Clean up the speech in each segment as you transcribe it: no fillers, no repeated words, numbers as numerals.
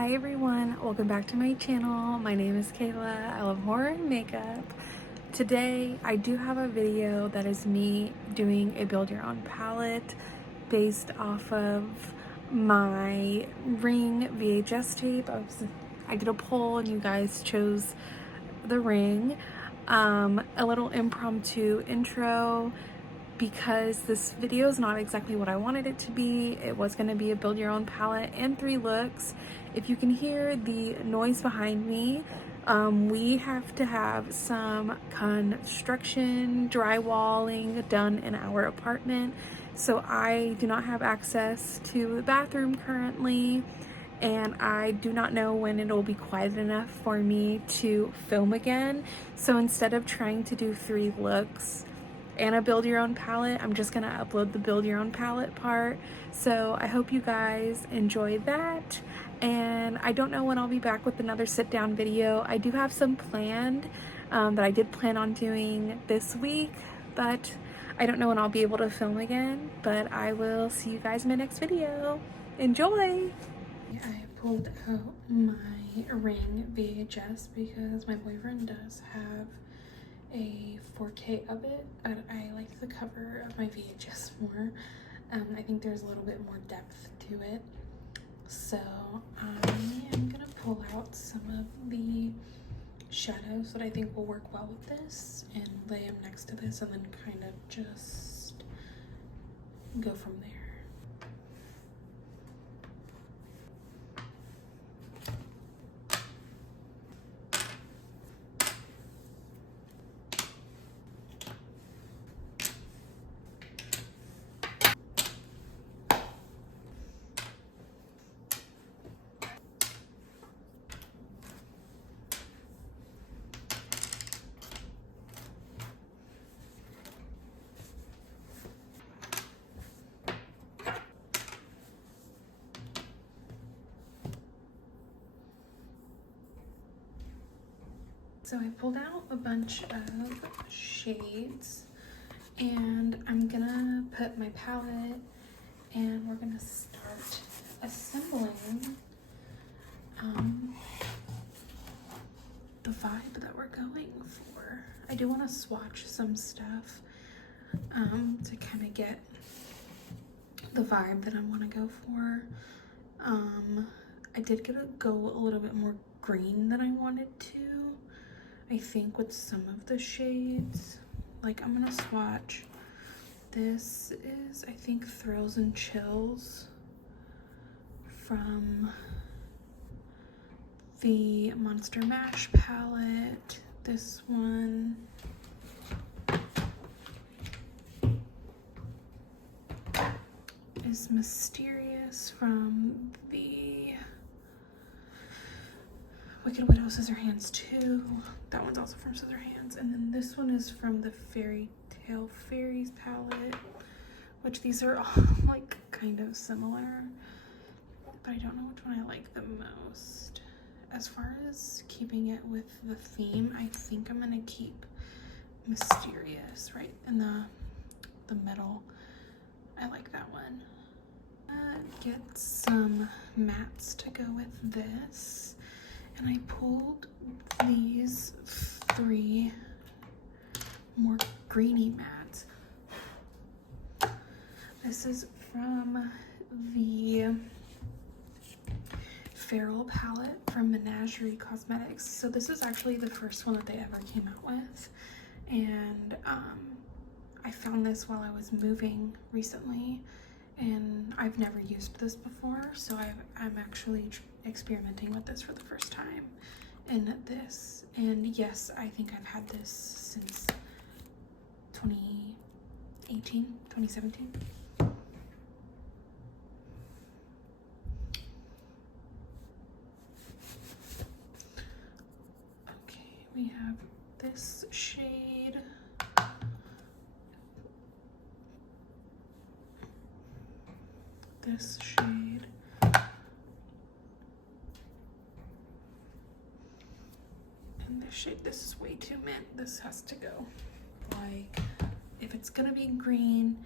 Hi everyone, welcome back to my channel. My name is Kayla. I love horror and makeup. Today I do have a video that is me doing a build your own palette based off of my ring VHS tape. I did a poll and you guys chose the ring. A little impromptu intro because this video is not exactly what I wanted it to be. It was going to be a build your own palette and 3 looks. If you can hear the noise behind me, we have to have some construction, drywalling done in our apartment. So I do not have access to the bathroom currently, and I do not know when it'll be quiet enough for me to film again. So instead of trying to do 3 looks and a build your own palette, I'm just gonna upload the build your own palette part. So I hope you guys enjoy that, and I don't know when I'll be back with another sit down video. I do have some planned that I did plan on doing this week, but I don't know when I'll be able to film again. But I will see you guys in my next video. Enjoy! I pulled out my ring VHS because my boyfriend does have a 4K of it. I like the cover of my VHS more. I think there's a little bit more depth to it. So I am gonna pull out some of the shadows that I think will work well with this and lay them next to this, and then kind of just go from there. So I pulled out a bunch of shades, and I'm gonna put my palette, and we're gonna start assembling the vibe that we're going for. I do want to swatch some stuff to kind of get the vibe that I want to go for. I did go a little bit more green than I wanted to, I think, with some of the shades. Like, I'm gonna swatch. This is, I think, Thrills and Chills from the Monster Mash palette. This one is Mysterious from the Wicked Widow Scissorhands 2. That one's also from Scissorhands. And then this one is from the Fairy Tale Fairies palette, which these are all like kind of similar, but I don't know which one I like the most. As far as keeping it with the theme, I think I'm gonna keep Mysterious right in the middle. I like that one. Get some mattes to go with this, and I pulled these 3 more greeny mattes. This is from the Feral palette from Menagerie Cosmetics. So this is actually the first one that they ever came out with, and I found this while I was moving recently, and I've never used this before, so I'm actually experimenting with this for the first time in this. And yes, I think I've had this since 2018, 2017. Okay, we have this shade. This shade. And this shade. This is way too mint. This has to go. Like, if it's gonna be green,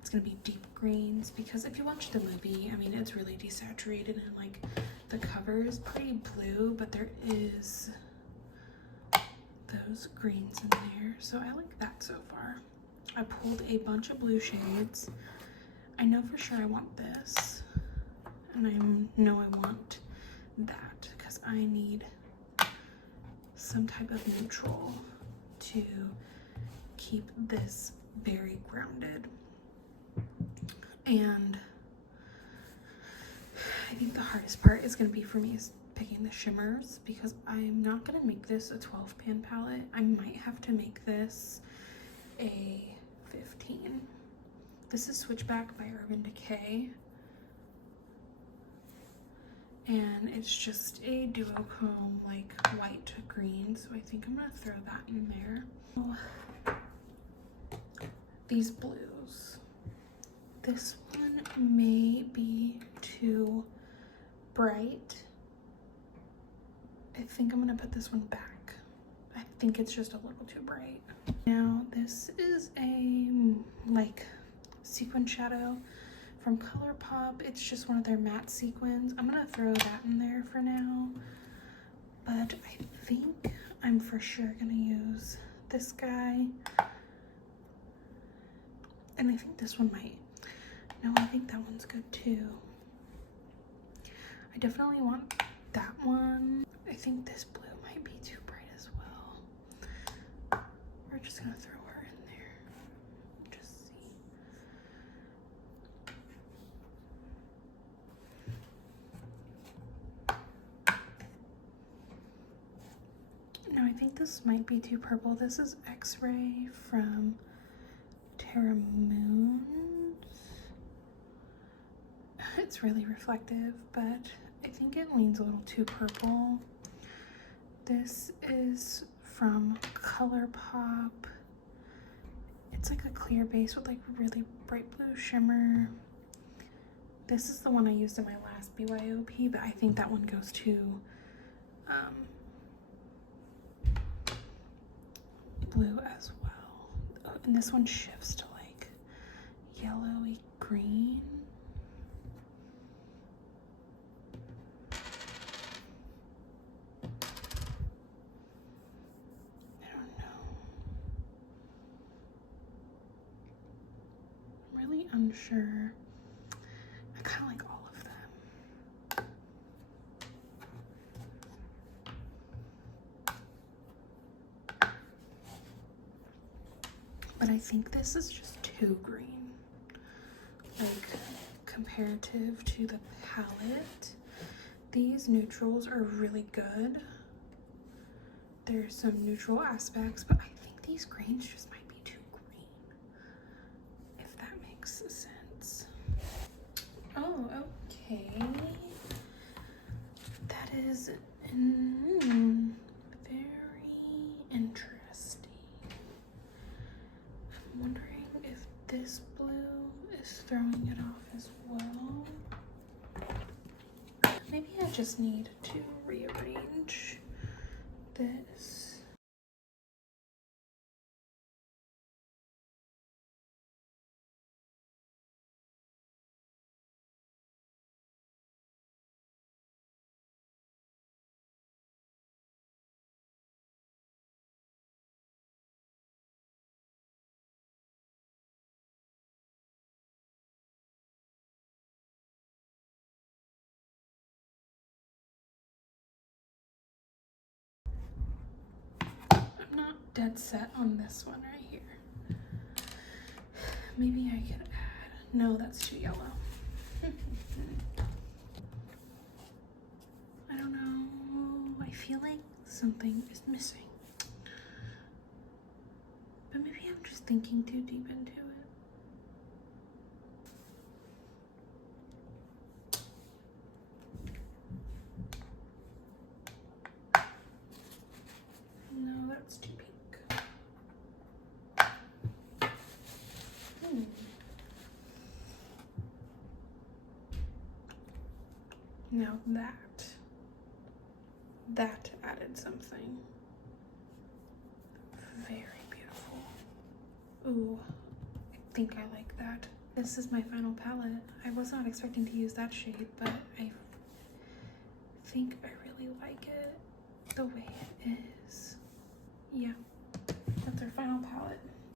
it's gonna be deep greens, because if you watch the movie, I mean, it's really desaturated and like the cover is pretty blue, but there is those greens in there, so I like that so far. I pulled a bunch of blue shades. I know for sure I want this, and I know I want that because I need some type of neutral to keep this very grounded. And I think the hardest part is going to be for me is picking the shimmers, because I'm not going to make this a 12-pan palette. I might have to make this a 15. This is Switchback by Urban Decay, and it's just a duochrome like white to green, so I think I'm gonna throw that in there. Oh, these blues. This one may be too bright. I think I'm gonna put this one back. I think it's just a little too bright. Now this is a like sequin shadow from ColourPop. It's just one of their matte sequins. I'm gonna throw that in there for now, but I think I'm for sure gonna use this guy, and I think this one might. No, I think that one's good too. I definitely want that one. I think this blue might be too bright as well. We're just gonna throw her in there. Just see. Now I think this might be too purple. This is X-Ray from Terra Moons. It's really reflective, but I think it leans a little too purple. This is from ColourPop. It's like a clear base with like really bright blue shimmer. This is the one I used in my last BYOP, but I think that one goes to blue as well. Oh, and this one shifts to like yellowy green. Unsure. I kind of like all of them. But I think this is just too green. Like, comparative to the palette, these neutrals are really good. There's some neutral aspects, but I think these greens just might be too green, if that makes sense. Oh, okay. That is very interesting. I'm wondering if this blue is throwing it off as well. Maybe I just need to rearrange this. I'm not dead set on this one right here. Maybe I could add, no, that's too yellow. I don't know, I feel like something is missing. But maybe I'm just thinking too deep into it. No, that's too pink. Now that added something very beautiful. Ooh, I think I like that. This is my final palette. I was not expecting to use that shade, but think I really like it the way it is. Yeah, that's our final palette.